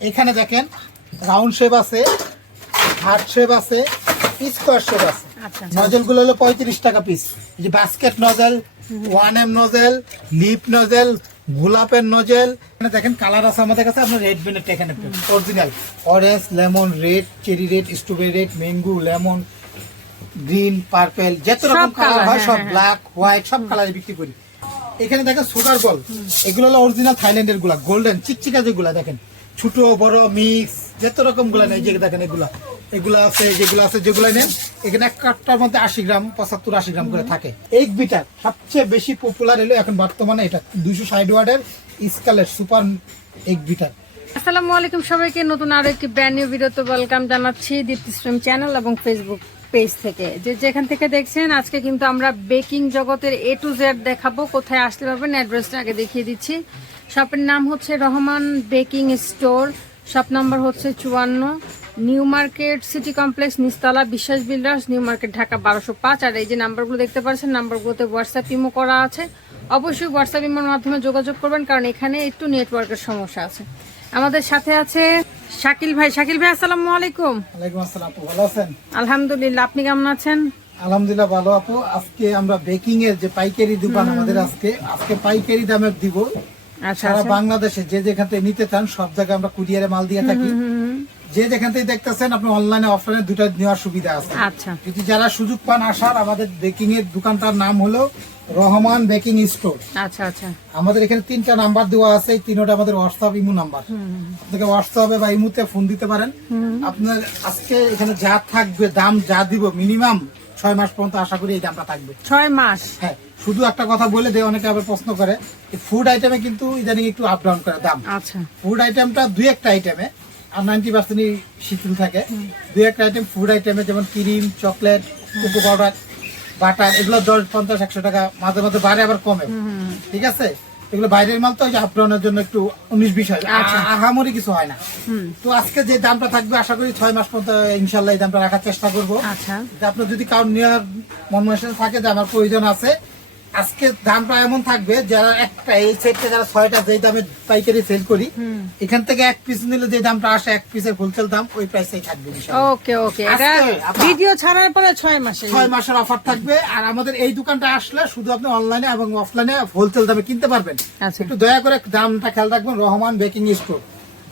এখানে দেখেন round shape আছে হার্ট শেপ আছে স্কোয়ার শেপ আছে। আচ্ছা। গুলো হলো পঁয়ত্রিশ টাকা পিস যে basket nozzle one M nozzle lip nozzle গোলাপের নজেল এখানে দেখেন কালার আছে আমাদের কাছে আপনার রেড বেনেট এখানে original orange lemon red cherry red strawberry red mango lemon green purple যত রকম কালার হয় হ্যাঁ, সব ব্ল্যাক হোয়াইট সব কালারে বিক্রি করি। এখানে দেখেন সুগার বল এগুলো হলো অরিজিনাল থাইল্যান্ডেরগুলা গোল্ডেন চিকচিকা যেগুলা দেখেন। ছোট, বড় মিক্স যত রকমগুলা নেই, যে দেখেন এগুলা। এগুলা আছে, যেগুলো আছে যেগুলো নেন, এখানে এক কাঠটার মধ্যে আশি গ্রাম, পঁচাত্তর, আশি গ্রাম করে থাকে। এই বিটার সবচেয়ে বেশি পপুলার এলো এখন বর্তমানে এটা, দুইশো ষাট ওয়ার্ডের স্কালের সুপার এক বিটার। আসসালামু আলাইকুম সবাইকে, নতুন আরও একটি ব্র্যান্ড নিউ ভিডিওতে ওয়েলকাম জানাচ্ছি দীপ্তি স্ট্রিম চ্যানেল এবং ফেসবুক পেজ থেকে। যে যেখান থেকে দেখছেন, আজকে কিন্তু আমরা বেকিং জগতের এ টু জেড দেখাবো, কোথায় আসতে পারবেন অ্যাড্রেসটা আগে দেখিয়ে দিচ্ছি। শপের নাম হচ্ছে Rahman baking store. Shop number হচ্ছে চুয়ান্ন নিউ মার্কেট সিটি কমপ্লেক্স নিস্তালা Biswas builders new market Dhaka বারোশো পাঁচ। আর এই যে নাম্বারগুলো দেখতে পাচ্ছেন নাম্বারগুলোতে হোয়াটসঅ্যাপ ইমো করা আছে। অবশ্যই হোয়াটসঅ্যাপ ইমোর মাধ্যমে যোগাযোগ করবেন কারণ এখানে একটু নেটওয়ার্কের সমস্যা আছে। আমাদের সাথে আছে শাকিল ভাই। শাকিল ভাই আসসালামু আলাইকুম। ওয়ালাইকুম আসসালাম ভালো আছেন? আলহামদুলিল্লাহ আপনি কেমন আছেন? আলহামদুলিল্লাহ ভালো আপু। আজকে আমরা বেকিং এর যে পাইকারি দোকান আমাদের আজকে আজকে পাইকারি দামে দিব। সারা আচ্ছা। বাংলাদেশে যে যেখান থেকে নিতে চান সব জায়গায় আমরা কুরিয়ারে মাল দিয়ে থাকি। যে যেখান থেকে দেখতেছেন আপনি অনলাইনে অফলাইনে দুটো নেওয়ার সুবিধা আছে। আচ্ছা। যদি যারা সুযোগ পান আসার আমাদের বেকিং এর দোকানটার নাম হলো রহমান বেকিং স্টোর আচ্ছা আচ্ছা। আমাদের এখানে তিনটা নাম্বার দেওয়া আছে এই তিনটা আমাদের হোয়াটসঅ্যাপ ইমো নাম্বার আপনাকে হোয়াটসঅ্যাপে বা ইমুতে ফোন দিতে পারেন। আপনার আজকে এখানে যা থাকবে দাম যা দিব মিনিমাম ছয় মাস পর্যন্ত আশা করি এই দামটা থাকবে। ছয় মাস? হ্যাঁ শুধু একটা কথা বলে দেয় অনেকে আবার প্রশ্ন করে ফুড আইটেমে কিন্তু ইদানিং একটু আপ ডাউন করে দাম। আচ্ছা। ফুড আইটেমটা দুই একটা আইটেমে আর নাইনটি পার্সেন্টই শীতল থাকে। দুই একটা আইটেম ফুড আইটেমে যেমন cream chocolate cocoa powder butter এগুলো দশ পঞ্চাশ একশো টাকা মাঝে মাঝে বাড়ে আবার কমে। ঠিক আছে? এগুলো বাইরের মাল তো ওই যে আপ ডাউনের জন্য একটু উনিশ বিশ হয় আহামরি কিছু হয় না। তো আজকে যে দামটা থাকবে আশা করি ছয় মাস পর্যন্ত ইনশাল্লাহ এই দামটা রাখার চেষ্টা করব। আচ্ছা। আপনার যদি কারণ নেওয়ার মন থাকে যে আমার প্রয়োজন আছে আজকে দামটা এমন থাকবে যারা একটা এই সেটটা যারা ছয়টা যেই দামে পাইকারি সেল করি এখান থেকে এক পিস নিলে যে দামটা আসে এক পিসের হোলসেল দাম ওই প্রাইসেই থাকবে ওকে ওকে এটা ভিডিও ছাড়ার পরে ছয় মাসে। ছয় মাসের অফার থাকবে আর আমাদের এই দোকানটা আসলে শুধু আপনি অনলাইনে এবং অফলাইনে হোলসেল দামে কিনতে পারবেন। আচ্ছা। একটু দয়া করে দামটা খেয়াল রাখবেন রহমান বেকিং স্টোর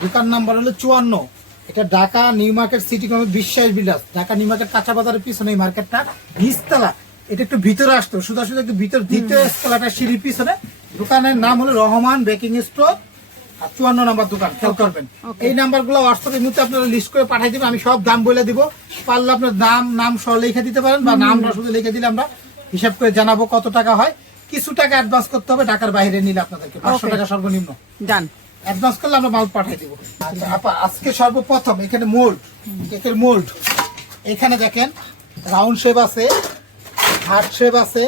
দোকান নাম্বার হলো চুয়ান্ন। এটা Dhaka New Market City Complex Biswas Bilas. Dhaka new market কাঁচা বাজারের পিছনে এই মার্কেটটা। নিচতলা এটা একটু ভিতরে আসতো সোজা সোজা একটু ভিতর দ্বিতীয় তলাটা সিঁড়ির পিছনে। দোকানের নাম হলো রহমান বেকিং স্টোর আর চুয়ান্ন নাম্বার দোকান খেয়াল করবেন. এই নাম্বারগুলো হোয়াটসঅ্যাপের মধ্যে আপনারা লিস্ট করে পাঠিয়ে দিবেন আমি সব দাম বলে দিব। পারলে আপনার দাম নাম সহ লিখে দিতে পারেন বা নামটা শুধু লিখে দিলে আমরা হিসাব করে জানাব কত টাকা হয়। কিছু টাকা অ্যাডভান্স করতে হবে ঢাকার বাইরে নিলে আপনাদেরকে পাঁচশো টাকা সর্বনিম্ন। ডান অ্যাডভান্স করলে আমরা মাল পাঠিয়ে দিব। আচ্ছা আপা আজকে সর্বপ্রথম এখানে মোল্ড কেকের মোল্ড এখানে দেখেন রাউন্ড শেপ আছে। হার্ট শেপ আছে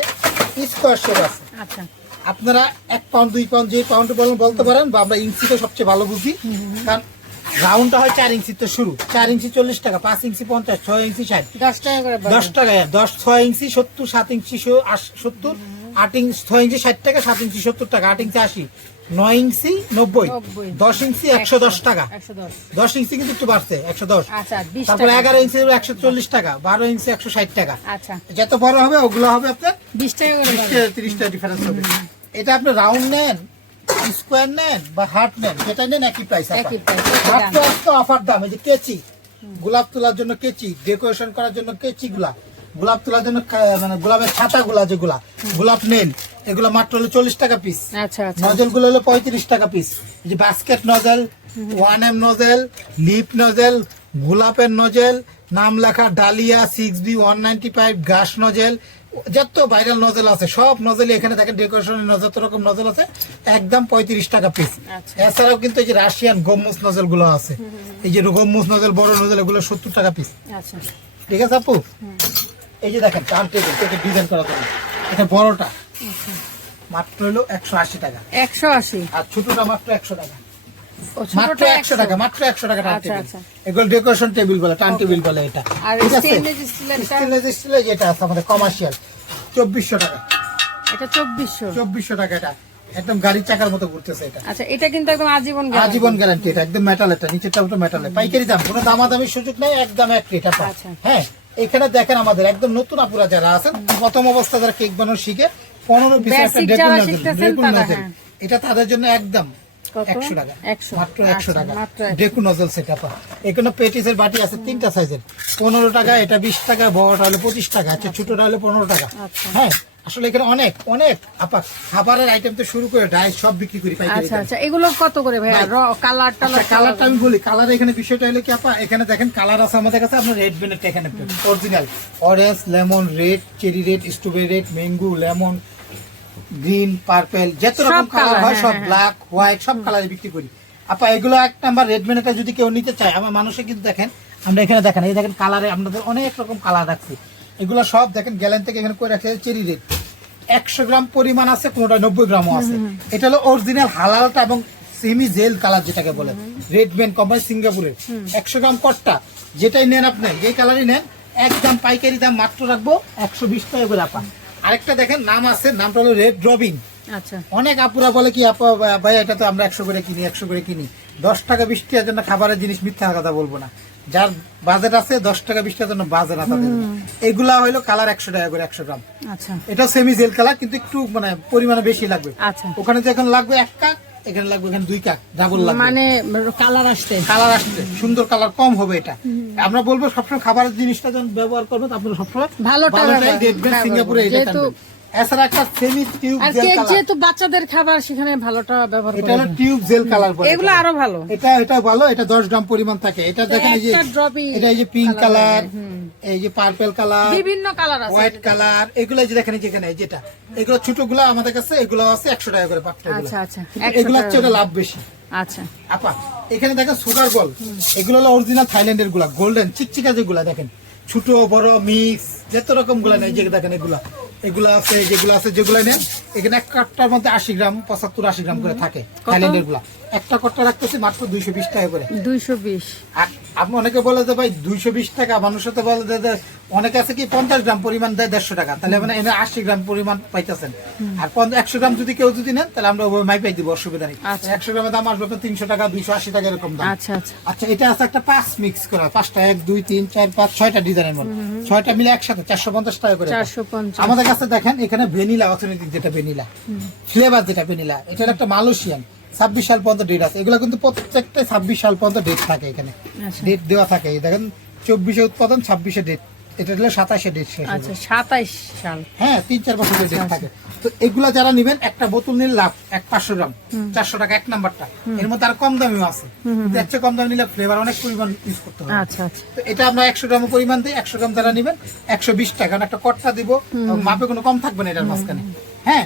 স্কোয়ার শেপ আছে। আচ্ছা। আপনারা এক পাউন্ড দুই পাউন্ড যে পাউন্ড বলেন বলতে পারেন বা আমরা ইঞ্চিতে সবচেয়ে ভালো বুঝি। কারণ রাউন্ডটা হয় চার ইঞ্চি তো শুরু। চার ইঞ্চি চল্লিশ টাকা পাঁচ ইঞ্চি পঞ্চাশ ছয় ইঞ্চি ষাট। দশ টাকা দশ টাকা দশ ছয় ইঞ্চি সত্তর সাত ইঞ্চি সত্তর। আট ইঞ্চি ছয় ইঞ্চি ষাট টাকা সাত ইঞ্চি সত্তর টাকা আট ইঞ্চি আশি। নয় ইঞ্চি নব্বই। দশ ইঞ্চি একশো দশ টাকা। দশ। ইঞ্চি কিন্তু একটু বাড়ছে একশো দশ। আচ্ছা তারপরে এগারো ইঞ্চি একশো চল্লিশ টাকা বারো ইঞ্চি একশো ষাট টাকা। আচ্ছা। যত বড় হবে ওগুলো হবে আপনার বিশ টাকা তিরিশ টাকা ডিফারেন্স হবে। এটা আপনি রাউন্ড নেন স্কোয়ার নেন বা হার্ট নেন যেটা নেন একই প্রাইস দাম। আজকে অফার দাম এই যে কেচি। গোলাপ তোলার জন্য কেচি ডেকোরেশন করার জন্য কেচি গুলা। গোলাপ তোলার জন্য মানে গোলাপের ছাতা গুলা যেগুলা গোলাপ নেন এগুলো মাত্র হলো চল্লিশ টাকা পিস নজেলগুলো হলো পঁয়ত্রিশ টাকা পিস যে basket nozzle one M nozzle lip nozzle গোলাপের নজেল নাম লেখা dahlia six B one ninety five গাছ নজেল যত ভাইরাল নজেল আছে সব নজেল এখানে দেখেন ডেকোরেশনের যত রকম নজেল আছে একদম পঁয়ত্রিশ টাকা পিস আচ্ছা। এছাড়াও কিন্তু এই যে রাশিয়ান গম্মুস নজেলগুলো আছে এই যে গম্মুস নজেল বড় নজেল এগুলো সত্তর টাকা পিস আচ্ছা। ঠিক আছে আপু? এই যে দেখেন টার্ন টেবিল থেকে ডিজাইন করা জন্য এটা বড়টা। মাত্র হলো একশো আশি টাকা। একশো আশি? আর ছোটটা মাত্র একশো টাকা। মাত্র একশো টাকা মাত্র একশো টাকা টান আচ্ছা, টেবিল আচ্ছা। এগুলো ডেকোরেশন টেবিল বলে টেবিল বলে এটা। আর ঠিক আছে? স্টেনলেস স্টিলের যেটা আছে আমাদের কমার্শিয়াল চব্বিশশো টাকা। এটা চব্বিশশো? চব্বিশশো টাকা এটা। একদম গাড়ির চাকার মতো ঘুরতেছে এটা। আচ্ছা এটা কিন্তু একদম আজীবন আজীবন গ্যারান্টি এটা একদম মেটাল এটা নিচেরটা মেটাল পাইকারি দাম কোনো দামাদামির সুযোগ নেই একদম এক রেট আচ্ছা। হ্যাঁ? এখানে দেখেন আমাদের একদম নতুন আপুরা যারা আছেন প্রথম অবস্থা যারা কেক বানানো শিখে পনেরো পিস একটা ডেকুন নজল ডেকুন নজল। এটা তাদের জন্য একদম একশো টাকা মাত্র একশো আচ্ছা, টাকা। মাত্র 100 ডেকুন নজল সেট আপা এখানে পেটিসের বাটি আছে তিনটা সাইজের পনেরো টাকা এটা বিশ টাকা বড়টা হলে পঁচিশ টাকা আচ্ছা ছোটটা হলে পনেরো টাকা। আচ্ছা। হ্যাঁ আসলে এখানে অনেক অনেক আপা খাবারের আইটেম তো শুরু করে ডায়েট সব বিক্রি করি পাইকারি আচ্ছা আচ্ছা এগুলো কত করে ভাইয়া? কালার টালার আচ্ছা কালারটা আমি বলি কালার এখানে বিষয়টা হলো কি আপা এখানে দেখেন কালার আছে আমাদের কাছে আপনার রেড বেনেট এখানে original orange lemon red cherry red strawberry red mango lemon green purple যত রকম কালার হয় হ্যাঁ, সব। ব্ল্যাক হোয়াইট সব কালারে বিক্রি করি। আপা এগুলো এক নাম্বার রেড বেনেটটা যদি কেউ নিতে চায় আমার মানুষে কিন্তু দেখেন আমরা এখানে দেখেন এই দেখেন কালারে আপনাদের অনেক রকম কালার রাখছি এগুলো সব দেখেন গ্যালেন থেকে এখানে করে রাখছে চেরি রেড একশো গ্রাম পরিমাণ আছে কোনোটা নব্বই গ্রামও আছে। এটা হলো অরিজিনাল হালালটা এবং সেমি জেল কালার যেটাকে বলে। রেড মেন কোম্পানি সিঙ্গাপুরের। একশো গ্রাম কটটা যেটাই নেন আপনি যে কালারই নেন একদম পাইকারি দাম মাত্র রাখব একশো বিশ টাকা করে আপা। আরেকটা দেখেন নাম আছে নামটা হলো রেড রবিন আচ্ছা। অনেক আপুরা বলে কি আপা ভাই এটা তো আমরা একশো করে কিনি একশো করে কিনি। দশ টাকা বিশ টাকার জন্য খাবারের জিনিস মিথ্যা কথা বলব না। যার বাজেট আছে দশ টাকা বিশ টাকার জন্য বাজেট তাদের এগুলা হইল কালার একশো টাকা করে একশো গ্রাম। আচ্ছা। এটা সেমি জেল কালার কিন্তু একটু মানে পরিমাণে বেশি লাগবে। আচ্ছা। ওখানে যে এখন লাগবে এক কাক এখানে লাগবে এখানে দুই কাক ডাবল লাগবে। মানে কালার আসতে কালার আসছে সুন্দর কালার কম হবে এটা। আমরা বলব সবসময় খাবারের জিনিসটা যখন ব্যবহার করবেন আপনারা সবসময় ভালো ব্যবহার- দেখবেন সিঙ্গাপুরে। এটা। এছাড়া একটা semi tube gel cake colour যেহেতু বাচ্চাদের খাবার সেখানে ভালোটা ব্যবহার এটা হলো টিউব জেল কালার বলে। এগুলো আরও ভালো। এটা এটা ভালো এটা দশ গ্রাম পরিমাণ থাকে। এটা দেখেন এই যে এটা এই যে পিঙ্ক কালার এই যে পার্পল কালার বিভিন্ন কালার আছে হোয়াইট কালার এগুলো যে দেখেন এই যেটা। এগুলো ছোটগুলো আমাদের কাছে এগুলো আছে একশো টাকা করে পাত্র আচ্ছা, আচ্ছা, এগুলো হচ্ছে ওটা লাভ বেশি। আচ্ছা। আপা এখানে দেখেন সুগার বল এগুলো হলো অরিজিনাল থাইল্যান্ডেরগুলা গোল্ডেন চিকচিকা যেগুলা দেখেন। ছোট বড় মিক্স যত রকমগুলা নেই যে দেখেন এগুলা। এগুলা আছে যেগুলো আছে যেগুলো নেন এখানে এক কাঠটার মধ্যে আশি গ্রাম পঁচাত্তর আশি গ্রাম করে থাকে থাইল্যান্ডেরগুলা একটা কট্টা রাখতেছি মাত্র দুইশো বিশ টাকা করে। দুইশো বিশ। আর আপনি অনেকে বলে যে ভাই দুইশো বিশ টাকা। মানুষের তো বলে যে অনেকে আছে কি পঞ্চাশ গ্রাম পরিমাণ দেয় দেড়শো টাকা। তাহলে মানে এনে আশি গ্রাম পরিমাণ পাইতেছেন। আর একশো গ্রাম যদি কেউ যদি নেন তাহলে আমরা মাই পাই দিব অসুবিধা নেই। আচ্ছা। একশো গ্রামের দাম আসবে আপনার তিনশো টাকা দুইশো আশি টাকা এরকম দাম। আচ্ছা আচ্ছা। আচ্ছা এটা আছে একটা পাঁচ মিক্স করা। পাঁচটা এক দুই তিন চার পাঁচ ছয়টা ডিজাইনের মধ্যে। ছয়টা মিলে একসাথে চারশো পঞ্চাশ টাকা করে। আমাদের কাছে দেখেন এখানে ভেনিলা অর্থনৈতিক যেটা ভেনিলা ফ্লেভার যেটা ভেনিলা এটা একটা মালয়েশিয়ান ছাব্বিশ সাল পর্যন্ত ডেট আছে। এগুলো কিন্তু প্রত্যেকটা ছাব্বিশ সাল পর্যন্ত ডেট থাকে এখানে। আচ্ছা। ডেট দেওয়া থাকে। এই দেখেন চব্বিশে উৎপাদন ছাব্বিশে ডেট এটা হলো সাতাশে ডেট শেষ আচ্ছা সাতাইশ সাল। হ্যাঁ তিন চার বছরের ডেট থাকে। তো এগুলা যারা নিবেন একটা বোতল নিলে লাভ এক পাঁচশো গ্রাম চারশো টাকা এক নাম্বারটা। এর মধ্যে আর কম দামিও আছে। এর চেয়ে কম দামে নিলে ফ্লেভার অনেক পরিমাণ ইউজ করতে হবে। আচ্ছা আচ্ছা। তো এটা আমরা একশো গ্রাম পরিমাণ দিই একশো গ্রাম যারা নিবেন একশো বিশ টাকা। কারণ একটা কট্টা দিব মাপে কোনো কম থাকবে না এটার মাঝখানে। হ্যাঁ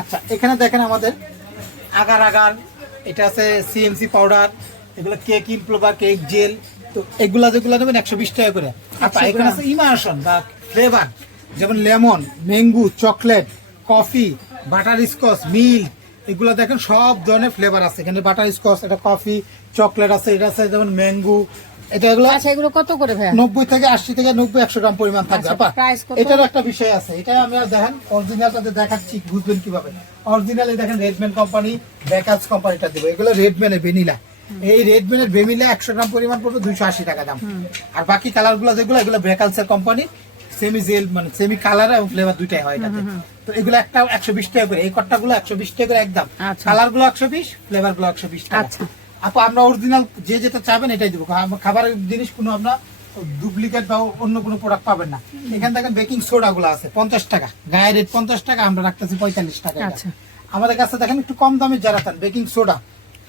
আচ্ছা এখানে দেখেন আমাদের আগার আগার এটা আছে সিএমসি পাউডার এগুলো কেক ইমপ্লোভার কেক জেল এগুলা যেগুলো নেবেন একশো বিশ টাকা করে। আচ্ছা এখানে আছে ইমার্শন বা ফ্লেভার যেমন lemon mango chocolate coffee butterscotch milk এগুলো দেখেন সব ধরনের ফ্লেভার আছে। এখানে বাটার স্কচ এটা কফি চকলেট আছে এটা আছে যেমন ম্যাঙ্গু এটা এগুলো আচ্ছা এগুলো কত করে থেকে আশি থেকে নব্বই একশো গ্রাম পরিমাণ থাকবে। আচ্ছা, আপা একটা বিষয় আছে। এটা দেখেন অরিজিনালটাতে দেখাচ্ছি বুঝবেন কীভাবে? অরিজিনালি দেখেন রেডম্যান কোম্পানি ব্যাকাজ কোম্পানিটা দেবো। এগুলো রেডম্যানের ভেনিলা এই রেড রেডম্যানের ভেনিলা একশো গ্রাম পরিমাণ পড়বে দুইশো আশি টাকা দাম। আর বাকি কালারগুলো যেগুলো এগুলো ব্রেকালসের কোম্পানি সেমি জেল মানে সেমি কালার এবং ফ্লেভার দুইটাই হয় এটাতে। তো এগুলো একটা একশো বিশ টাকা করে এই কট্টা গুলো একশো বিশ টাকা করে একদম। আচ্ছা। কালারগুলো একশো বিশ ফ্লেভারগুলো একশো বিশ টাকা। আচ্ছা। আপু আমরা অরিজিনাল যে যেটা চাবেন এটাই দিব। খাবারের জিনিস কোনো আপনার ডুপ্লিকেট বা অন্য কোনো প্রোডাক্ট পাবেন না। এখানে দেখেন বেকিং সোডা গুলো আছে পঞ্চাশ টাকা। গায়ে রেট পঞ্চাশ টাকা আমরা রাখতেছি পঁয়তাল্লিশ টাকা আচ্ছা। আমাদের কাছে দেখেন একটু কম দামে যারা বেকিং সোডা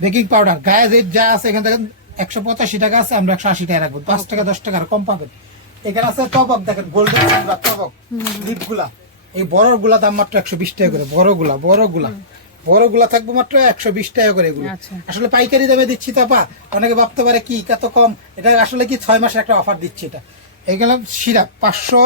বেকিং পাউডার। গায়ের রেট যা আছে এখানে দেখেন একশো পঁচাশি টাকা আছে আমরা একশো আশি টাকা রাখব। পাঁচ টাকা দশ টাকা কম পাবেন। এখানে আছে টবক দেখেন গোল্ডেন টবক লিপগুলা এই বড়গুলা দাম মাত্র একশো বিশ টাকা করে বড়গুলা বড়গুলা বড়গুলা থাকবে মাত্র একশো বিশ টাকা করে এগুলো। আচ্ছা। আসলে পাইকারি দামে দিচ্ছি তো আপা অনেকে ভাবতে পারে কি কত কম? এটা আসলে কি ছয় মাসের একটা অফার দিচ্ছি এটা। এগুলো সিরাপ পাঁচশো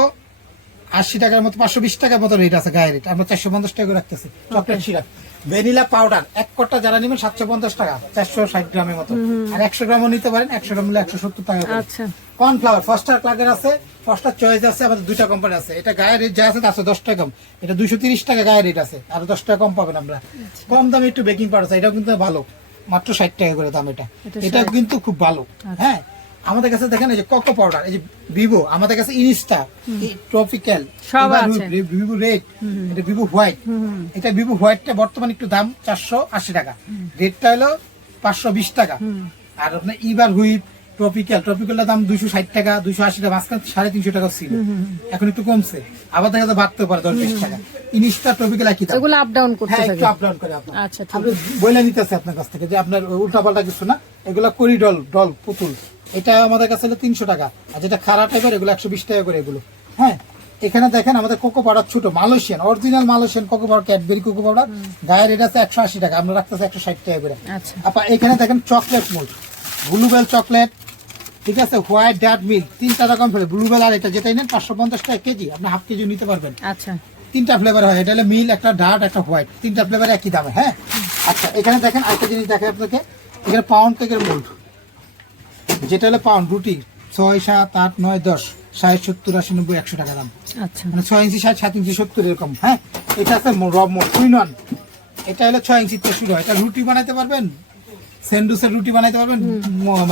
আশি টাকার মতো পাঁচশো বিশ টাকার মতো রেট আছে গায়ের রেট আমরা চারশো পঞ্চাশ টাকা করে রাখতেছি চকলেট সিরাপ। ভ্যানিলা পাউডার এক কটা যারা নেবেন সাতশো পঞ্চাশ টাকা চারশো ষাট গ্রামের মতো। আর একশো গ্রামও নিতে পারেন একশো গ্রাম নিলে একশো সত্তর টাকা আচ্ছা। কর্নফ্লাওয়ার ফার্স্টার ক্লাগের আছে ফার্স্টার চয়েস আছে আমাদের দুইটা কোম্পানি আছে। এটা গায়ের রেট যা আছে তার দশ টাকা কম। এটা দুইশো তিরিশ টাকা গায়ের রেট আছে আর দশ টাকা কম পাবেন আমরা। কম দামে একটু বেকিং পাউডার আছে এটাও কিন্তু ভালো। মাত্র ষাট টাকা করে দাম এটা। এটা এটা কিন্তু খুব ভালো। হ্যাঁ আমাদের কাছে দেখেন এই যে কোকো পাউডার এই যে ভিভো আমাদের কাছে ইনস্টা ট্রপিক্যাল সব আছে। ভিভো রেড এটা ভিভো হোয়াইট এটা ভিভো হোয়াইটটা বর্তমানে একটু দাম চারশো আশি টাকা। রেডটা হলো পাঁচশো বিশ টাকা। আর আপনার ইবার হুইপ ট্রপিক্যাল ট্রপিক্যালটার দাম দুইশো ষাট টাকা দুইশো আশি টাকা মাঝখানে সাড়ে তিনশো টাকা ছিল। এখন একটু কমছে। আবার দেখা যায় বাড়তে পারে দশ বিশ টাকা। ইনস্টা ট্রপিক্যাল একই দাম। এগুলো আপ ডাউন করতে থাকে একটু আপ ডাউন করে আপনার। আচ্ছা আপনি বলে নিতেছে আপনার কাছ থেকে যে আপনার উল্টা পাল্টা কিছু না। এগুলো করি ডল ডল পুতুল। এটা আমাদের কাছে তিনশো টাকা। আর যেটা খারাপ টাইপের এগুলো একশো বিশ টাকা করে এগুলো। হ্যাঁ এখানে দেখেন আমাদের কোকো পাউডার ছোট Malaysian original Malaysian cocoa powder Cadbury cocoa powder গায়ের এটা আছে একশো আশি টাকা আমরা রাখতেছি একশো ষাট টাকা করে। আচ্ছা। আপা এখানে দেখেন চকলেট মোল্ড ব্লুবেল চকলেট ঠিক আছে? হোয়াইট ডার্ক মিল্ক তিনটা রকম ফেলে ব্লুবেল আর এটা যেটাই নেন পাঁচশো পঞ্চাশ টাকা কেজি আপনি হাফ কেজি নিতে পারবেন। আচ্ছা। তিনটা ফ্লেভার হয় এটা হলো মিল একটা ডার্ট একটা হোয়াইট তিনটা ফ্লেভার একই দামে হ্যাঁ? আচ্ছা এখানে দেখেন আরেকটা জিনিস দেখে আপনাকে এখানে পাউন্ড কেকের মোল্ড যেটা হলো পাউন্ড রুটি ছয় সাত আট নয় দশ ষাট সত্তর আশি নব্বই একশো টাকা দাম। আচ্ছা। মানে ছয় ইঞ্চি ষাট সাত ইঞ্চি সত্তর এরকম হ্যাঁ? এটা আছে রব ওয়ান এটা হলো ছয় ইঞ্চি থেকে শুরু হয়। এটা রুটি বানাতে পারবেন? স্যান্ডউইচের রুটি বানাতে পারবেন?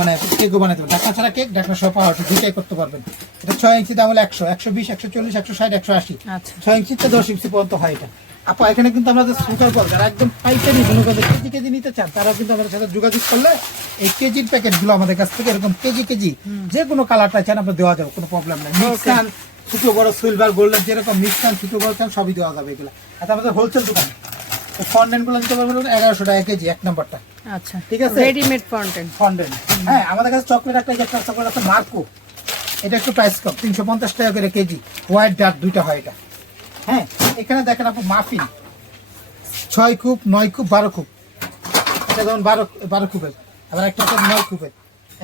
মানে কেকও বানাতে পারবেন। ঢাকনা ছাড়া কেক ঢাকনা সহ পাওয়া দুটাই করতে পারবেন। এটা ছয় ইঞ্চি দাম হলো একশো একশো বিশ একশো চল্লিশ একশো ষাট একশো আশি। আচ্ছা। ছয় ইঞ্চি থেকে দশ ইঞ্চি পর্যন্ত হয় এটা। আপা এখানে কিন্তু আমাদের সুগার বল যারা একদম পাইকারি করেন কেজি কেজি নিতে চান তারা কিন্তু আমাদের সাথে যোগাযোগ করলে এই কেজির প্যাকেটগুলো আমাদের কাছ থেকে এরকম কেজি কেজি যে কোনো কালারটা চান আমরা দেওয়া যাবে কোনো প্রবলেম নেই। মিক্সান ছোট বড় সিলভার গোল্ডেন যেরকম মিক্সান ছোট বড় চান সবই দেওয়া যাবে এগুলো। আচ্ছা আমাদের হোলসেল দোকান। ফন্ডেন্টগুলো দিতে পারবেন এগারোশো টাকা কেজি এক নম্বরটা। আচ্ছা ঠিক আছে। রেডিমেড ফন্টেন ফন্ডেন্ট হ্যাঁ আমাদের কাছে চকলেট একটা একটা চকলেট আছে মার্কো এটা একটু প্রাইস কম তিনশো পঞ্চাশ টাকা করে কেজি। হোয়াইট ডার্ক দুইটা হয় এটা। হ্যাঁ এখানে দেখেন আপু মাফিন। ছয় কুপ নয় কুপ বারো কুপ। এটা যেমন বারো বারো কুপের আবার একটা আছে নয় কুপের।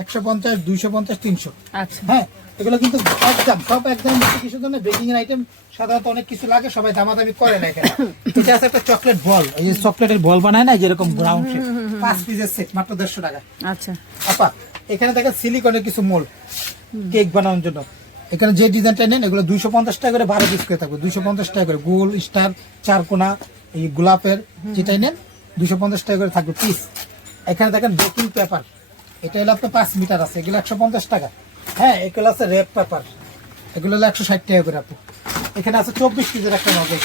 একশো পঞ্চাশ দুইশো পঞ্চাশ তিনশো। আচ্ছা। হ্যাঁ এগুলো কিন্তু একদম সব একদম কিছুর জন্য বেকিং এর আইটেম সাধারণত অনেক কিছু লাগে সবাই দামাদামি করে না এখানে। এটা আছে একটা চকলেট বল এই যে চকলেটের বল বানায় না যেরকম ব্রাউন শেপ পাঁচ পিসের সেট মাত্র দেড়শো টাকা। আচ্ছা। আপা এখানে দেখেন সিলিকনের কিছু মোল কেক বানানোর জন্য। এখানে যে ডিজাইনটা নেন, এগুলো দুইশো পঞ্চাশ টাকা করে বারো পিস করে থাকবে। দুইশো পঞ্চাশ টাকা করে গোল, স্টার, চারকোনা, এই গোলাপের যেটাই নেন, দুইশো পঞ্চাশ টাকা করে থাকবে পিস এখানে দেখেন বেকিং পেপার এটা হলো আপনার পাঁচ মিটার আছে, এগুলো একশো পঞ্চাশ টাকা। হ্যাঁ এগুলো আছে রেপ পেপার এগুলো হলো একশো ষাট টাকা করে আপু। এখানে আছে চব্বিশ পিসের একটা নজর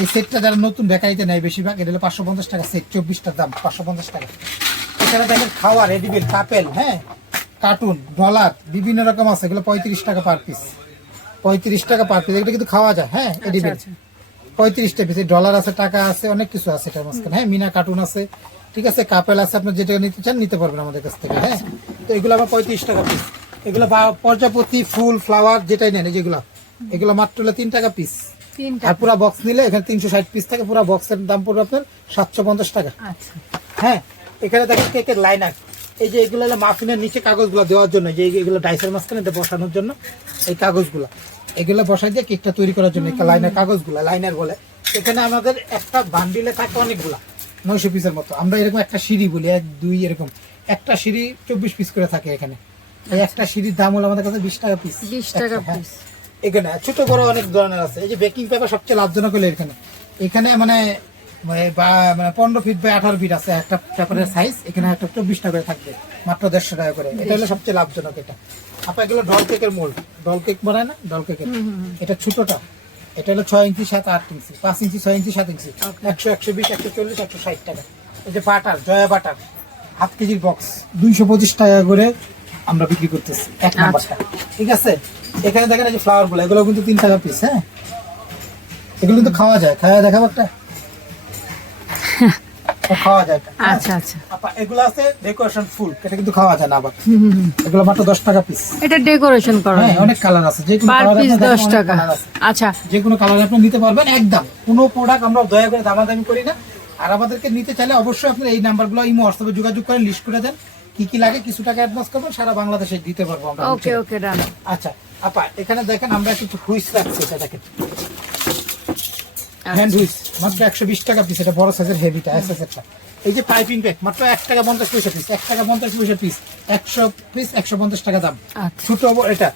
এই সেটটা যারা নতুন বেকারিতে নেয় বেশিরভাগ, এটা হলো পাঁচশো পঞ্চাশ টাকা সেট চব্বিশটার দাম, পাঁচশো পঞ্চাশ টাকা। এখানে দেখেন খাওয়ার রেডিমেড কাপেল হ্যাঁ? কার্টুন ডলার বিভিন্ন রকম আছে এগুলো পঁয়ত্রিশ টাকা পার পিস পঁয়ত্রিশ টাকা পার পিস এটা কিন্তু খাওয়া যায় হ্যাঁ রেডিমেড। পঁয়ত্রিশটা পিস ডলার আছে টাকা আছে অনেক কিছু আছে এটার মাঝখানে। হ্যাঁ মিনা কার্টুন আছে ঠিক আছে কাপেল আছে আপনি যেটা নিতে চান নিতে পারবেন আমাদের কাছ থেকে হ্যাঁ। তো এগুলো আবার পঁয়ত্রিশ টাকা পিস এগুলো প্রজাপতি ফুল ফ্লাওয়ার যেটাই নেন যেগুলো এগুলো মাত্র তিন টাকা পিস আর পুরো বক্স নিলে এখানে তিনশো ষাট পিস থাকে পুরো বক্সের দাম পড়বে আপনার সাতশো পঞ্চাশ টাকা। আচ্ছা। হ্যাঁ এখানে দেখেন কেকের লাইনার এই যে এগুলো মাফিনের নিচে কাগজগুলো দেওয়ার জন্য যে এগুলো ডাইসের মাঝখানে বসানোর জন্য এই কাগজগুলো। এগুলো বসাই দিয়ে কেকটা তৈরি করার জন্য লাইনার কাগজগুলো লাইনার বলে। এখানে আমাদের একটা বান্ডিলে থাকে অনেকগুলা নয়শো পিসের মতো। আমরা এরকম একটা সিঁড়ি বলি এক দুই এরকম। একটা সিঁড়ি চব্বিশ পিস করে থাকে এখানে। এই একটা সিঁড়ির দাম হলো আমাদের কাছে বিশ টাকা পিস 20 টাকা হ্যাঁ। piece। এখানে ছোট বড় অনেক ধরনের আছে। এই যে বেকিং পেপার সবচেয়ে লাভজনক হলো এখানে। এখানে মানে মানে বা- মানে পনেরো ফিট বাই আঠারো ফিট আছে একটা পেপারের সাইজ এখানে একটা চব্বিশ টাকা করে থাকবে মাত্র দেড়শো টাকা করে। এটা হলো সবচেয়ে লাভজনক এটা। আপনার এগুলো ডল কেকের মোল্ড ডল কেক বানায় না? ডল কেকের এটা ছোটটা। এটা হলো ছয় ইঞ্চি সাত আট ইঞ্চি। পাঁচ ইঞ্চি ছয় ইঞ্চি সাত ইঞ্চি। একশো একশো বিশ একশো চল্লিশ একশো ষাট টাকা। এই যে বাটার জয়া বাটার হাফ কেজির বক্স দুইশো পঁচিশ টাকা করে আমরা বিক্রি করতেছি। এক নাম্বারটা ঠিক আছে? এখানে দেখেন এই যে ফ্লাওয়ারগুলো এগুলো কিন্তু তিন টাকা পিস হ্যাঁ? এগুলো কিন্তু খাওয়া যায়। খাওয়া দেখাবো একটা? খাওয়া যায় আচ্ছা আচ্ছা। আপা, এগুলো আছে ডেকোরেশন ফুল এটা কিন্তু খাওয়া যায় না আবার। এগুলো মাত্র দশ টাকা পিস এটা ডেকোরেশন করা হ্যাঁ অনেক কালার আছে। যে কোনো কালার পিস টাকা। আচ্ছা। যে কোনো কালার আপনি নিতে পারবেন একদম। কোনো প্রোডাক্ট আমরা দয়া করে দামাদামি করি না। আর আমাদেরকে নিতে চাইলে অবশ্যই আপনার এই নাম্বারগুলো ইমো হোয়াটসঅ্যাপে যোগাযোগ করেন লিস্ট করে দেন। কি কি লাগে কিছু টাকা অ্যাডভান্স করবেন সারা বাংলাদেশে দিতে পারব আমরা ওকে ওকে ডান আচ্ছা আপা এখানে দেখেন আমরা কিছু হুইস রাখছি এটা দেখেন। হ্যান্ড হুইস মাত্র একশো বিশ টাকা পিস এটা বড় সাইজের হেভিটা এস এস একটা। এই যে পাইপিং প্যাক মাত্র এক টাকা পঞ্চাশ পয়সা পিস এক টাকা পঞ্চাশ পয়সা পিস একশো পিস একশো পঞ্চাশ টাকা দাম। আচ্ছা। ছোট এটা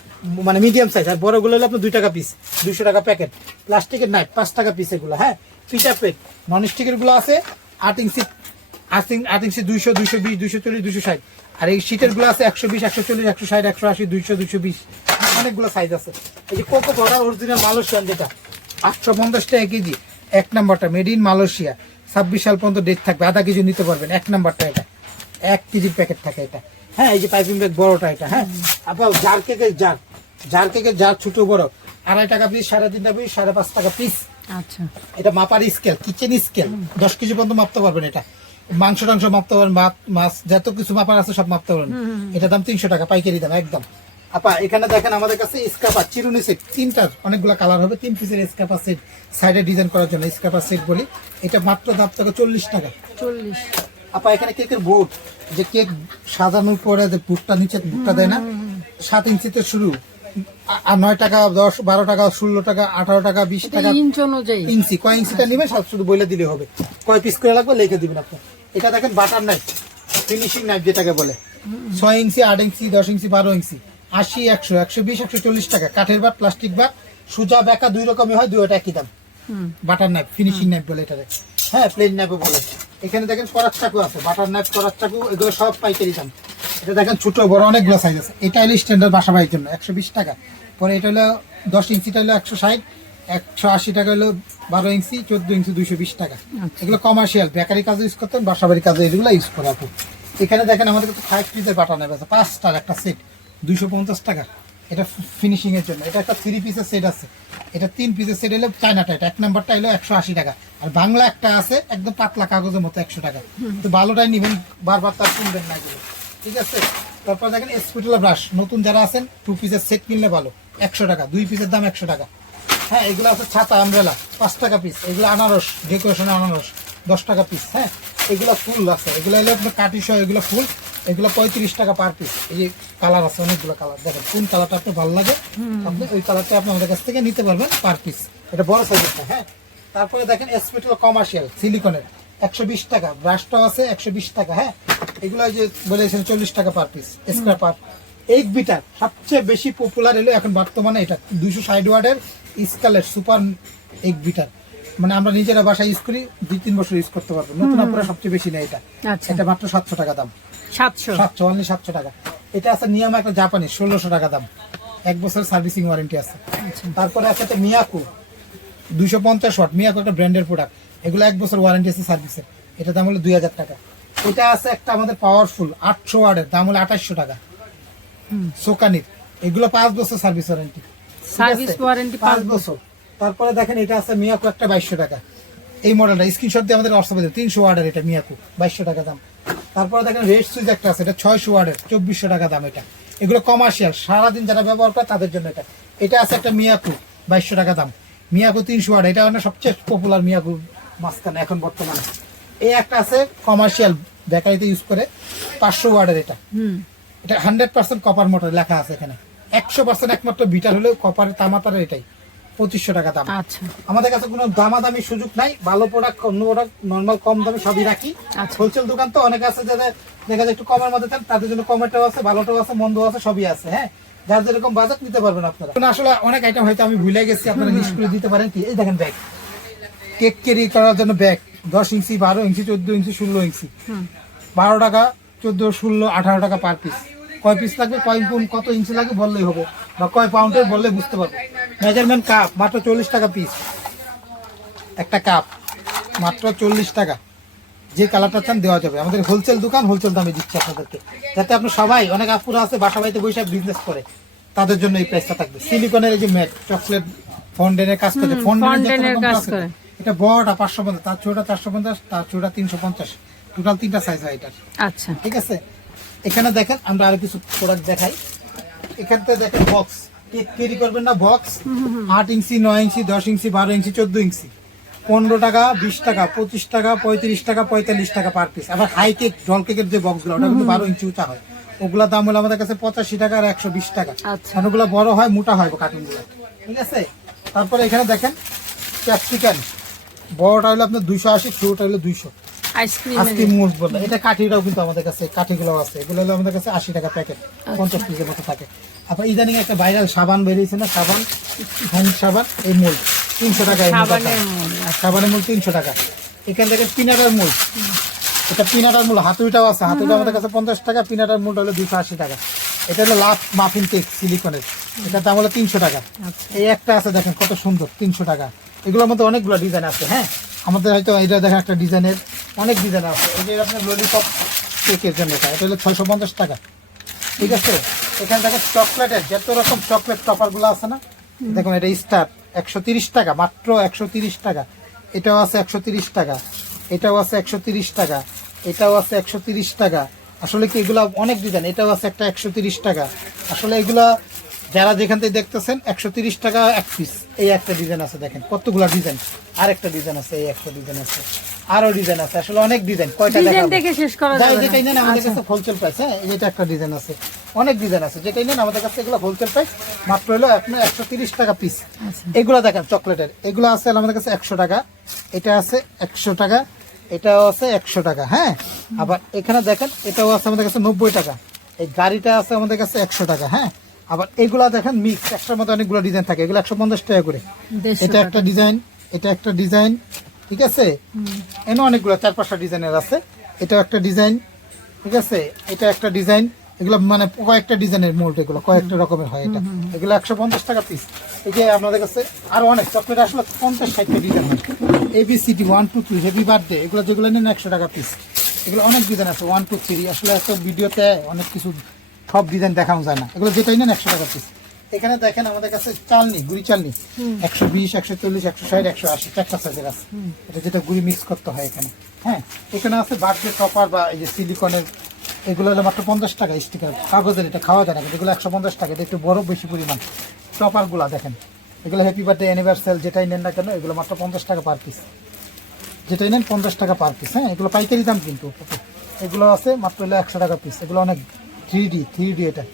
মানে মিডিয়াম সাইজ আর বড়গুলো হলো আপনার দুই টাকা পিস দুইশো টাকা প্যাকেট প্লাস্টিকের নাইট পাঁচ টাকা পিস এগুলো হ্যাঁ? পিঠা প্লেট নন স্টিকেরগুলো আছে আট ইঞ্চি আট ইঞ্চি আট ইঞ্চি দুইশো দুইশো বিশ দুইশো চল্লিশ দুইশো ষাট। আর এই শীতেরগুলো আছে একশো বিশ একশো চল্লিশ একশো ষাট একশো আশি দুইশো দুইশো বিশ। অনেকগুলো সাইজ আছে। এই যে কোকো বড় অরিজিনাল মালয়েশিয়ান যেটা আটশো পঞ্চাশ টাকা কেজি। এক নাম্বারটা মেড ইন মালয়েশিয়া। ছাব্বিশ সাল পর্যন্ত ডেট থাকবে আধা কেজি নিতে পারবেন। এক নাম্বারটা এটা। এক কেজির প্যাকেট থাকে এটা। হ্যাঁ এই যে পাইপিং ব্যাগ বড়টা এটা হ্যাঁ। আবার জার কেকের জার। জার কেকের জার ছোট বড়। আড়াই টাকা পিস সাড়ে তিন টাকা পিস সাড়ে পাঁচ টাকা পিস আচ্ছা। এটা মাপার স্কেল কিচেন স্কেল দশ কেজি পর্যন্ত মাপতে পারবেন এটা। মাংস টাংস মাপতে পারবেন ভাত মাছ যত কিছু মাপার আছে সব মাপতে পারবেন। এটা দাম তিনশো টাকা পাইকারি দাম একদম। আপা এখানে দেখেন আমাদের কাছে স্কাপার চিরুনি সেট। তিনটার অনেকগুলো কালার হবে। তিন পিসের স্কাপার সেট। সাইডে ডিজাইন করার জন্য স্কাপার সেট বলি। এটা মাত্র দাম থেকে চল্লিশ টাকা। চল্লিশ। আপা এখানে কেকের বোর্ড। যে কেক সাজানোর পরে যে বুটটা নিচে বুটটা দেয় না সাত ইঞ্চিতে শুরু। আর নয় টাকা দশ বারো টাকা ষোলো টাকা আঠারো টাকা বিশ টাকা। ইঞ্চ অনুযায়ী। ইঞ্চি। কয় ইঞ্চিটা নেবেন? সব শুধু বলে দিলে হবে। কয় পিস করে লাগবে? লিখে দিবেন আপনি। এটা দেখেন বাটার নাইফ ফিনিশিং নাইফ যেটাকে বলে। ছয় ইঞ্চি আট ইঞ্চি দশ ইঞ্চি বারো ইঞ্চি। আশি একশো একশো বিশ একশো চল্লিশ টাকা। কাঠের বাট প্লাস্টিক বাট সুজা বেকা দুই রকমই হয় দুইটা একই দাম। হুম। বাটার নাইফ ফিনিশিং নাইফ বলে এটারে হ্যাঁ প্লেন নাইফও বলে। এখানে দেখেন করার চাকু আছে বাটার নাইফ করার চাকু এগুলো সব পাইকারি দাম। এটা দেখেন ছোট বড় অনেকগুলো সাইজ আছে। এটা হলো স্ট্যান্ডার্ড বাসা বাড়ির জন্য একশো বিশ টাকা। পরে এটা হলো দশ ইঞ্চিটা হলো একশো ষাট একশো আশি টাকা হলো বারো ইঞ্চি চোদ্দ ইঞ্চি দুইশো বিশ টাকা। এগুলো কমার্শিয়াল বেকারি কাজে ইউজ করতেন বাসা বাড়ির কাজে এগুলো ইউজ করা এখানে দেখেন আমাদের কাছে ফাইভ পিসের বাটার নাইফ আছে পাঁচটার একটা সেট দুইশো পঞ্চাশ টাকা। এটা ফিনিশিং এর জন্য। এটা একটা থ্রি পিসের সেট আছে। এটা তিন পিসের সেট হলো চায়নাটা এটা এক নাম্বারটা হলো একশো আশি টাকা। আর বাংলা একটা আছে একদম পাতলা কাগজের মতো একশো টাকা। তো ভালোটাই নিবেন বারবার তার কিনবেন না এগুলো। ঠিক আছে? তারপর দেখেন স্পিটুলা ব্রাশ নতুন যারা আছেন টু পিসের সেট কিনলে ভালো। একশো টাকা। দুই পিসের দাম একশো টাকা। হ্যাঁ এগুলো আছে ছাতা আমব্রেলা পাঁচ টাকা পিস এগুলো আনারস ডেকোরেশন আনারস। দশ টাকা পিস হ্যাঁ? এগুলো ফুল আছে। এগুলো হলো আপনার কাটি সহ এগুলো ফুল। এগুলো পঁয়ত্রিশ টাকা পার পিস এই যে কালার আছে অনেকগুলো কালার দেখেন কোন কালারটা আপনার ভালো লাগে আপনি ওই কালারটা আপনি আমাদের কাছ থেকে নিতে পারবেন পার পিস এটা বড় সাইজেরটা হ্যাঁ? তারপরে দেখেন এসপিটাল কমার্শিয়াল সিলিকনের একশো বিশ টাকা। ব্রাশটাও আছে একশো বিশ টাকা হ্যাঁ? এগুলো যে বলেছেন চল্লিশ টাকা per piece square per eight beater সবচেয়ে বেশি পপুলার এলো এখন বর্তমানে এটা দুইশো ষাট ওয়ার্ডের স্কালের সুপার এইট বিটার মানে আমরা নিজেরা বাসায় ইউজ করি দুই তিন বছর ইউজ করতে পারব। নতুন আপনারা সবচেয়ে বেশি নেই এটা। আচ্ছা। এটা মাত্র সাতশো টাকা দাম। সাতশো। সাতশো অনলি সাতশো টাকা। এটা আছে নিয়ম একটা জাপানি ষোলোশো টাকা দাম। এক বছর সার্ভিসিং ওয়ারেন্টি আছে। আচ্ছা। তারপরে আছে একটা মিয়াকু দুইশো পঞ্চাশ ওয়াট মিয়াকু একটা ব্র্যান্ডের প্রোডাক্ট এগুলো এক বছর ওয়ারেন্টি আছে সার্ভিসের এটা দাম হলো দুই হাজার টাকা। এটা আছে একটা আমাদের পাওয়ারফুল আটশো ওয়ার্ডের দাম হলো আঠাশশো টাকা। হুম। সোকানির। এগুলো পাঁচ বছর সার্ভিস ওয়ারেন্টি সার্ভিস ওয়ারেন্টি পাঁচ বছর। তারপরে দেখেন এটা আছে মিয়াকু একটা বাইশশো টাকা। এই মডেলটা স্ক্রিনশট দিয়ে আমাদের হোয়াটসঅ্যাপে তিনশো ওয়ার্ডের এটা মিয়াকু বাইশশো টাকা দাম। তারপরে দেখেন রেড সুইচ একটা আছে এটা ছয়শো ওয়ার্ডের চব্বিশশো টাকা দাম এটা। এগুলো কমার্শিয়াল সারাদিন যারা ব্যবহার করে তাদের জন্য এটা। এটা আছে একটা মিয়াকু বাইশশো টাকা দাম। মিয়াকু তিনশো ওয়ার্ড এটা মানে সবচেয়ে পপুলার মিয়াকু মাঝখানে এখন বর্তমানে। এই একটা আছে কমার্শিয়াল বেকারিতে ইউজ করে পাঁচশো ওয়ার্ডের এটা। হুম। এটা হান্ড্রেড পার্সেন্ট কপার মোটর লেখা আছে এখানে। একশো পার্সেন্ট একমাত্র বিটার হলেও কপারের তামাতারের এটাই। পঁচিশশো টাকা দাম। আচ্ছা। আমাদের কাছে কোনো দামাদামি সুযোগ নাই ভালো প্রোডাক্ট অন্য প্রোডাক্ট নর্মাল কম দামে সবই রাখি। আচ্ছা। হোলসেল দোকান তো অনেক আছে যাদের দেখা যায় একটু কমের মধ্যে চান তাদের জন্য কমেটাও আছে ভালোটাও আছে মন্দ আছে সবই আছে হ্যাঁ? যার যেরকম বাজেট নিতে পারবেন আপনারা। আসলে অনেক আইটেম হয়তো আমি ভুলে গেছি আপনারা লিস্ট করে দিতে পারেন কি? এই দেখেন ব্যাগ কেক ক্যারি করার জন্য ব্যাগ দশ ইঞ্চি বারো ইঞ্চি চোদ্দ ইঞ্চি ষোলো ইঞ্চি। বারো টাকা চোদ্দ ষোলো আঠারো টাকা পার পিস কয় পিস লাগবে? কয় গুণ কত ইঞ্চি লাগবে? বললেই হবে। বা কয় পাউন্ডের বললে বুঝতে পারব। মেজারমেন্ট কাপ মাত্র চল্লিশ টাকা পিস একটা কাপ মাত্র চল্লিশ টাকা। যে কালারটা চান দেওয়া যাবে। আমাদের হোলসেল দোকান হোলসেল দামে দিচ্ছে আপনাদেরকে। যাতে আপনি সবাই অনেক আপুরা আছে বাসা বাড়িতে বসে বিজনেস করে। তাদের জন্য এই প্রাইসটা থাকবে। সিলিকনের এই যে ম্যাট চকলেট ফন্ডেনের কাজ করে ফন্ডেনের কাজ করে। এটা বড়টা পাঁচশো পঞ্চাশ তার ছোটা চারশো পঞ্চাশ তার ছোটা তিনশো পঞ্চাশ। টোটাল তিনটা সাইজ হয় এটার। আচ্ছা। ঠিক আছে? এখানে দেখেন আমরা আরও কিছু প্রোডাক্ট দেখাই। এখানতে দেখেন বক্স কেক তৈরি করবেন না? বক্স আট ইঞ্চি নয় ইঞ্চি দশ ইঞ্চি বারো ইঞ্চি চোদ্দ ইঞ্চি। পনেরো টাকা বিশ টাকা পঁচিশ টাকা পঁয়ত্রিশ টাকা পঁয়তাল্লিশ টাকা পার পিস আবার হাই কেক জল কেকের যে বক্সগুলো ওটা কিন্তু বারো ইঞ্চি উঁচা হয়। ওগুলা দাম হলো আমাদের কাছে পঁচাশি টাকা আর একশো বিশ টাকা। আচ্ছা। কারণ ওগুলো বড় হয় মোটা হয় কার্টুনগুলো ঠিক আছে? তারপরে এখানে দেখেন ক্যাপসিকান বড়টা হলো আপনার দুইশো আশি ছোটটা হলো দুইশো। আইসক্রিম এটা কাঠিটাও কিন্তু আমাদের কাছে কাঠিগুলো আছে। এগুলো হলো আমাদের কাছে আশি টাকা প্যাকেট পঞ্চাশ পিসের মতো থাকে। আপনার ইদানিং একটা ভাইরাল সাবান বেরিয়েছে না? সাবান হ্যান্ড সাবান এই মূল। তিনশো টাকা সাবানের মূল, তিনশো টাকা। এখান থেকে পিনাটার মূল। এটা পিনাটার মূল হাতুড়িটাও আছে। হাতুড়িটা আমাদের কাছে পঞ্চাশ টাকা পিনাটার মূলটা হলো দুশো আশি টাকা। এটা হলো লাভ মাফিন কেক সিলিকনের এটার দাম হলো তিনশো টাকা। আচ্ছা। এই একটা আছে দেখেন কত সুন্দর তিনশো টাকা। এগুলোর মধ্যে অনেকগুলো ডিজাইন আছে হ্যাঁ? আমাদের হয়তো এটা দেখেন একটা ডিজাইনের অনেক ডিজাইন আছে। এই যে আপনার ললিপপ কেকের জন্য এটা এটা হলো ছয়শো পঞ্চাশ টাকা। ঠিক আছে? এখানে দেখেন চকলেটের যত রকম চকলেট টপারগুলো আছে না দেখুন এটা স্টার একশো তিরিশ টাকা মাত্র একশো তিরিশ টাকা। এটাও আছে একশো তিরিশ টাকা এটাও আছে একশো তিরিশ টাকা এটাও আছে একশো তিরিশ টাকা। আসলে কি এগুলা অনেক ডিজাইন এটাও আছে একটা একশো তিরিশ টাকা। আসলে এগুলা যারা যেখান থেকে দেখতেছেন একশো তিরিশ টাকা এক পিস এই একটা ডিজাইন আছে দেখেন কতগুলা ডিজাইন আর একটা ডিজাইন আছে এই একটা ডিজাইন আছে। আরও ডিজাইন আছে আসলে অনেক ডিজাইন কয়টা ডিজাইন দেখে শেষ করা যাবে না। যেটাই নেন আমাদের আচ্ছা। কাছে হোলসেল প্রাইস হ্যাঁ এই যেটা একটা ডিজাইন আছে। অনেক ডিজাইন আছে যেটাই নেন আমাদের কাছে এগুলো হোলসেল প্রাইস মাত্র হলো আপনার একশো তিরিশ টাকা পিস আচ্ছা। এগুলো দেখেন চকলেটের। এগুলো আছে আমাদের কাছে একশো টাকা এটা আছে একশো টাকা এটাও আছে একশো টাকা হ্যাঁ? আবার এখানে দেখেন এটাও আছে আমাদের কাছে নব্বই টাকা। এই গাড়িটা আছে আমাদের কাছে একশো টাকা হ্যাঁ? আবার এগুলা দেখেন মিক্স একটার মধ্যে অনেকগুলো ডিজাইন থাকে। এগুলো একশো পঞ্চাশ টাকা করে। এটা একটা ডিজাইন এটা একটা ডিজাইন ঠিক আছে? এনে অনেকগুলো চার পাঁচটা ডিজাইনের আছে। এটাও একটা ডিজাইন ঠিক আছে? এটা একটা ডিজাইন এগুলো মানে কয়েকটা ডিজাইনের মোল্ড এগুলো কয়েকটা রকমের হয় এটা। এগুলো একশো পঞ্চাশ টাকা পিস এই যে আপনাদের কাছে আরও অনেক চকলেট আসলে পঞ্চাশ ষাটটা ডিজাইন হয় A B C D one two three heavy birthday এগুলো যেগুলো নেন একশো টাকা পিস এগুলো অনেক ডিজাইন আছে ওয়ান টু থ্রি আসলে একটা ভিডিওতে অনেক কিছু সব ডিজাইন দেখানো যায় না। এগুলো যেটাই নেন একশো টাকা পিস এখানে দেখেন আমাদের কাছে চালনি গুড়ি চালনি। একশো বিশ একশো চল্লিশ একশো ষাট একশো আশি চারটা সাইজের আছে। এটা যেটা গুড়ি মিক্স করতে হয় এখানে। হ্যাঁ এখানে আছে বার্থডে টপার বা এই যে সিলিকনের এগুলো হলো মাত্র পঞ্চাশ টাকা স্টিকার কাগজের এটা খাওয়া যায় না কিন্তু এগুলো একশো পঞ্চাশ টাকা এটা একটু বড় বেশি পরিমাণ। টপারগুলো দেখেন। এগুলো হ্যাপি বার্থডে অ্যানিভার্সারি যেটাই নেন না কেন এগুলো মাত্র পঞ্চাশ টাকা পার পিস যেটাই নেন পঞ্চাশ টাকা পার পিস হ্যাঁ এগুলো পাইকারি দাম কিন্তু। এগুলো আছে মাত্র হলো একশো টাকা পিস এগুলো অনেক থ্রি ডি থ্রি ডি এটা।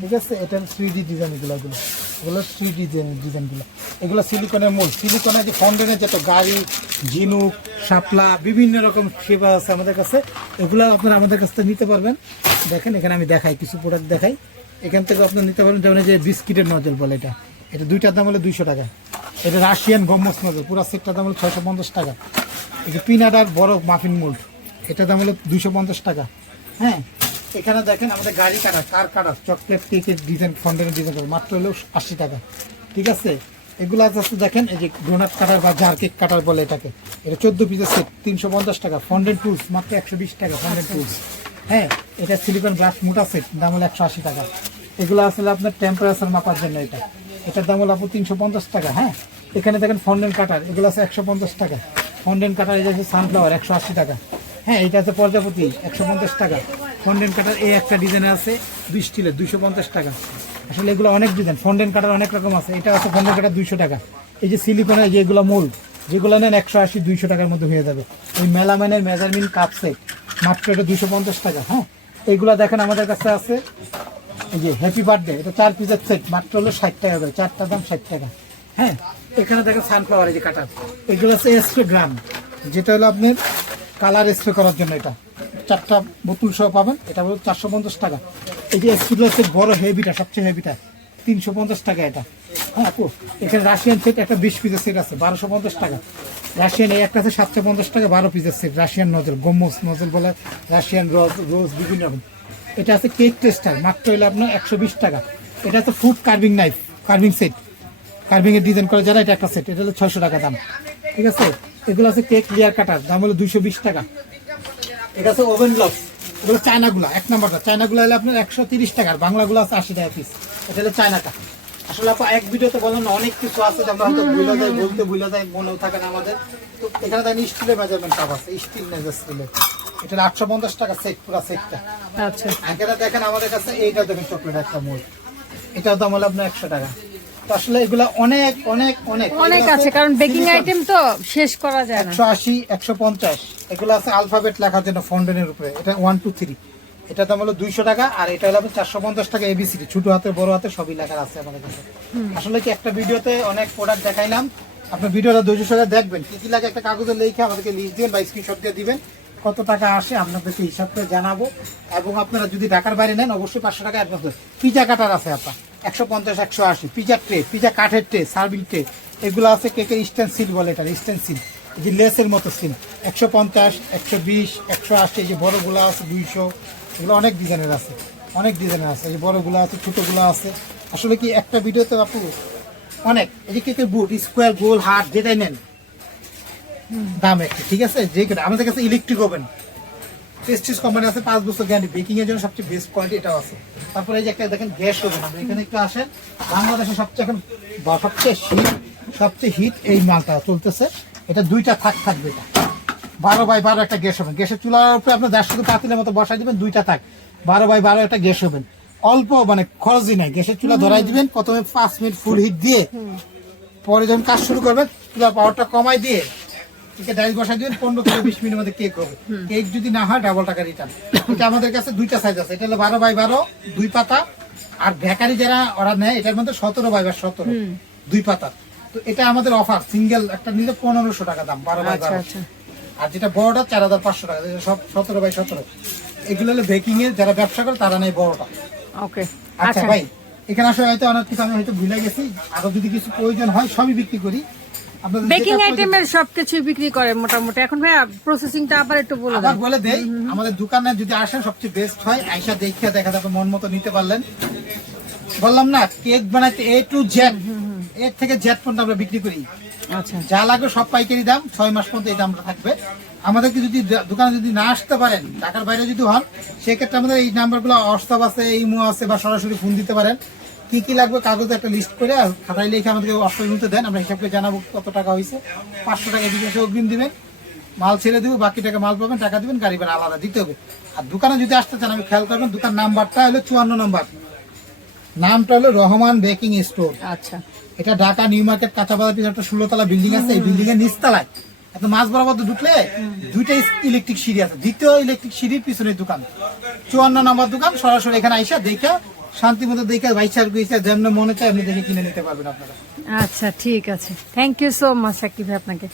ঠিক আছে? এটা থ্রি ডি ডিজাইন এগুলো এগুলো। থ্রি ডি ডিজাইনগুলো এগুলো। সিলিকনের মূল। সিলিকনের যে ফন্ডেনের যত গাড়ি, ঝিনুক, শাপলা, বিভিন্ন রকম সেবা আছে আমাদের কাছে, এগুলো আপনারা আমাদের কাছ থেকে নিতে পারবেন। দেখেন, এখানে আমি দেখাই, কিছু প্রোডাক্ট দেখাই। এখান থেকে আপনারা নিতে পারবেন, যেমন যে বিস্কিটের নজল বলে এটা। এটা দুইটার দাম হলো দুইশো টাকা। এটা রাশিয়ান গম্মস নজল পুরো সেটটার দাম হলো ছয়শো পঞ্চাশ টাকা। এই যে পিনাট আর বড় মাফিন মোল্ড, এটার দাম হলো দুইশো পঞ্চাশ টাকা। হ্যাঁ? এখানে দেখেন আমাদের গাড়ি কাটার কার কাটার চকলেট কেকের ডিজাইন ফন্ডেনের ডিজাইন মাত্র হলো আশি টাকা। ঠিক আছে? এগুলো আছে দেখেন, এই যে ডোনাট কাটার বা জার কেক কাটার বলে এটাকে। এটা চোদ্দ পিসের সেট তিনশো পঞ্চাশ টাকা। ফন্ডেন টুলস মাত্র একশো বিশ টাকা ফন্ডেন টুলস হ্যাঁ এটা সিলিকন গ্লাস মোটা সেট দাম হলো একশো আশি টাকা। এগুলো আসলে আপনার টেম্পারেচার মাপার জন্য এটা। এটার দাম হলো আপনার তিনশো পঞ্চাশ টাকা হ্যাঁ? এখানে দেখেন ফন্ডেন কাটার এগুলো আছে একশো পঞ্চাশ টাকা। ফন্ডেন কাটার এটা আছে সানফ্লাওয়ার একশো আশি টাকা। হ্যাঁ এটা আছে প্রজাপতি, একশো পঞ্চাশ টাকা। ফন্ডেন কাটার এই একটা ডিজাইন আছে, দুই স্টিলের, দুইশো পঞ্চাশ টাকা। আসলে এগুলো অনেক ডিজাইন, ফন্ডেন কাটার অনেক রকম আছে। এটা আছে ফন্ডেন কাটার দুইশো টাকা। এই যে সিলিকনের যেগুলো মোল্ড যেগুলো নেন একশো আশি, দুইশো টাকার মধ্যে হয়ে যাবে। ওই মেলামেনের মেজারমিন কাপ সেট মাত্র এটা দুইশো পঞ্চাশ টাকা হ্যাঁ? এইগুলো দেখেন আমাদের কাছে আছে। এই যে হ্যাপি বার্থডে এটা চার পিসের সেট মাত্র হলো ষাট টাকা করে চারটার দাম ষাট টাকা। হ্যাঁ এখানে দেখেন সানফ্লাওয়ার এই যে কাটার এগুলো হচ্ছে স্প্রে গ্রাম যেটা হলো আপনার কালার স্প্রে করার জন্য এটা। চারটা বোতল সহ পাবেন, এটা হলো চারশো পঞ্চাশ টাকা। এই যে হচ্ছে বড় হেভিটা, সবচেয়ে হেভিটা, তিনশো পঞ্চাশ টাকা এটা। হ্যাঁ আপু এখানে রাশিয়ান সেট, একটা বিশ পিসের সেট আছে, বারোশো পঞ্চাশ টাকা। রাশিয়ান এই একটা আছে, সাতশো পঞ্চাশ টাকা, বারো পিসের সেট, রাশিয়ান নজল গোমোস নজল বলে, রাশিয়ান রোজ রোজ, বিভিন্ন রকম। এটা আছে কেক টেস্টার, মাত্র হলো আপনার একশো বিশ টাকা। এটা আছে food carving knife, carving set. Carving এর ডিজাইন করে যারা, এটা একটা সেট, এটা হলো ছয়শো টাকা দাম। ঠিক আছে? এগুলো আছে কেক লেয়ার কাটার দাম হলো দুইশো বিশ টাকা। এটা আছে ওভেন গ্লাভস এগুলো চায়নাগুলো এক নম্বরটা। চায়নাগুলো হলে আপনার একশো তিরিশ টাকা আর বাংলাগুলো আছে আশি টাকা পিস এটা হলো চায়নাটা আসলে আপা এক ভিডিওতে বলেন না অনেক কিছু আছে যে আমরা হয়তো ভুলে যাই বলতে ভুলে যাই মনেও থাকে না আমাদের। তো এখানে দেখেন স্টিলের মেজারমেন্ট কাপ আছে স্টিল মেজার স্টিলের এটা আটশো পঞ্চাশ টাকা সেট পুরো সেটটা আচ্ছা। এখানে দেখেন আমাদের কাছে এইটা দেখেন চকলেট একটা মোল এটার দাম হলো আপনার একশো টাকা। তো আসলে এগুলো অনেক অনেক অনেক। অনেক আছে কারণ বেকিং আইটেম তো শেষ করা যায় না। একশো আশি একশো পঞ্চাশ। এগুলো আছে আলফাবেট লেখার জন্য ফন্ডেনের উপরে। এটা ওয়ান টু থ্রি এটার দাম হলো দুইশো টাকা আর এটা হলো চারশো পঞ্চাশ টাকা এবিসিডি ছোট হাতে বড় হাতে সবই লেখা আছে আমাদের কাছে। আসলে কি একটা ভিডিওতে অনেক প্রোডাক্ট দেখাইলাম। আপনার ভিডিওটা ধৈর্য সহকারে দেখবেন। কি কি লাগে একটা কাগজে লিখে আমাদেরকে লিস্ট দিবেন বা স্ক্রিনশট দিয়ে দিবেন। কত টাকা আসে আপনাদেরকে হিসাব করে জানাব। এবং আপনারা যদি ঢাকার বাইরে নেন অবশ্যই পাঁচশো টাকা অ্যাডভান্স দেবেন। পিজা কাটার আছে আপনার একশো পঞ্চাশ একশো আশি। পিজা ট্রে পিজা কাঠের ট্রে সার্ভিং ট্রে। এগুলো আছে কেকের স্ট্যান্ড সিল বলে এটা স্ট্যান্ড সিল এই যে লেসের মতো সিল একশো পঞ্চাশ একশো বিশ একশো আশি এই যে বড়গুলো আছে দুইশো। এগুলো অনেক ডিজাইনের আছে অনেক ডিজাইনের আছে। এই যে বড়গুলো আছে ছোটগুলো আছে। আসলে কি একটা ভিডিওতে আপু অনেক এই যে কেকের বুট স্কোয়ার গোল হার্ট যেটাই নেন। দাম একটু ঠিক আছে? যে আমাদের কাছে ইলেকট্রিক ওভেন প্রেস্টিজ কোম্পানি আছে পাঁচ বছর গ্যারান্টি বেকিং এর জন্য সবচেয়ে বেস্ট কোয়ালিটি এটাও আছে। তারপরে এই যে একটা দেখেন গ্যাস ওভেন। আমরা এখানে একটু আসেন। বাংলাদেশে সবচেয়ে এখন সবচেয়ে হিট সবচেয়ে হিট এই মালটা চলতেছে। এটা দুইটা থাক থাকবে এটা। বারো বাই বারো একটা গ্যাস ওভেন। গ্যাসের চুলার উপরে আপনার দেড়শো পাতিলের মতো বসাই দিবেন দুইটা থাক। বারো বাই বারো একটা গ্যাস ওভেন। অল্প মানে খরচই নাই। গ্যাসের চুলা ধরাই দিবেন প্রথমে পাঁচ মিনিট ফুল হিট দিয়ে পরে যখন কাজ শুরু করবেন চুলার পাওয়ারটা কমাই দিয়ে একে ডাইস বসাই দিবেন পনেরো থেকে বিশ মিনিটের মধ্যে কেক হবে। কেক যদি না হয় ডাবল টাকা রিটার্ন এটা আমাদের কাছে দুইটা সাইজ আছে। এটা হলো বারো বাই বারো দুই পাতা। আর বেকারি যারা অর্ডার নেয় এটার মধ্যে সতেরো বাই সতেরো দুই পাতা। তো এটা আমাদের অফার সিঙ্গেল একটা নিলে পনেরোশো টাকা দাম বারো বাই আচ্ছা বারো। আচ্ছা। আর যেটা বড়টা চার হাজার পাঁচশো টাকা। সব সতেরো বাই সতেরো। এগুলো হলো বেকিং এর যারা ব্যবসা করে তারা নেই বড়টা। ওকে আচ্ছা আচ্ছা। ভাই এখানে আসলে হয়তো অনেক কিছু আমি হয়তো ভুলে গেছি। আরও যদি কিছু প্রয়োজন হয় সবই বিক্রি করি। বেকিং আইটেমের সবকিছুই বিক্রি করে মোটামুটি। এখন ভাইয়া প্রসেসিংটা আবার একটু বলে আবার বলে দেই আমাদের দোকানে যদি আসেন সবচেয়ে বেস্ট হয় আইসা দেখে দেখা যাবে মন মতো নিতে পারলেন। বললাম না কেক বানাইতে এ টু জেড এর থেকে জেড পর্যন্ত আমরা বিক্রি করি। আচ্ছা। যা লাগবে সব পাইকারি দাম ছয় মাস পর্যন্ত এই দামটা থাকবে। আমাদেরকে যদি দোকানে যদি না আসতে পারেন ঢাকার বাইরে যদি হন সেক্ষেত্রে আমাদের এই নাম্বারগুলো হোয়াটসঅ্যাপ আছে ইমো আছে বা সরাসরি ফোন দিতে পারেন। কি কি লাগবে কাগজে একটা লিস্ট করে খাতায় লিখে আমাদেরকে অষ্টমী নিতে দেন আমরা হিসাব করে জানাব কত টাকা হয়েছে। পাঁচশো টাকা দিকে এসে অগ্রিম দিবেন মাল ছেড়ে দেবো বাকি টাকা মাল পাবেন টাকা দিবেন গাড়ি ভাড়া আলাদা দিতে হবে। আর দোকানে যদি আসতে চান আমি খেয়াল করবেন দোকান নাম্বারটা হলো চুয়ান্ন নম্বর। নামটা হলো রহমান বেকিং স্টোর। আচ্ছা। এটা ঢাকা নিউ মার্কেট কাঁচা বাজার পিছনে একটা ষোলোতলা বিল্ডিং আছে এই বিল্ডিং এর নিচতলায়। এত মাছ বরাবর তো ঢুকলে দুইটা ইলেকট্রিক সিঁড়ি আছে। দ্বিতীয় ইলেকট্রিক সিঁড়ির পিছনের দোকান। চুয়ান্ন নম্বর দোকান সরাসরি এখানে আইসা দেখে শান্তি মতো দেখে বাইচার গইসা যেমন মনে চায় আপনি দেখে কিনে নিতে পারবেন আপনারা। আচ্ছা ঠিক আছে। Thank you so much Sakib আপনাকে।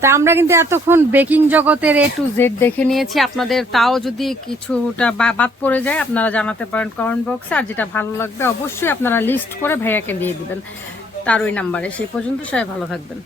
তা আমরা কিন্তু এতক্ষণ বেকিং জগতের এ টু জেড দেখে নিয়েছি। আপনাদের তাও যদি কিছুটা বাদ পড়ে যায়, আপনারা জানাতে পারেন কমেন্ট বক্সে আর যেটা ভালো লাগবে, অবশ্যই আপনারা লিস্ট করে ভাইয়াকে দিয়ে দিবেন। তার ওই নাম্বারে সেই পর্যন্ত সবাই ভালো থাকবেন।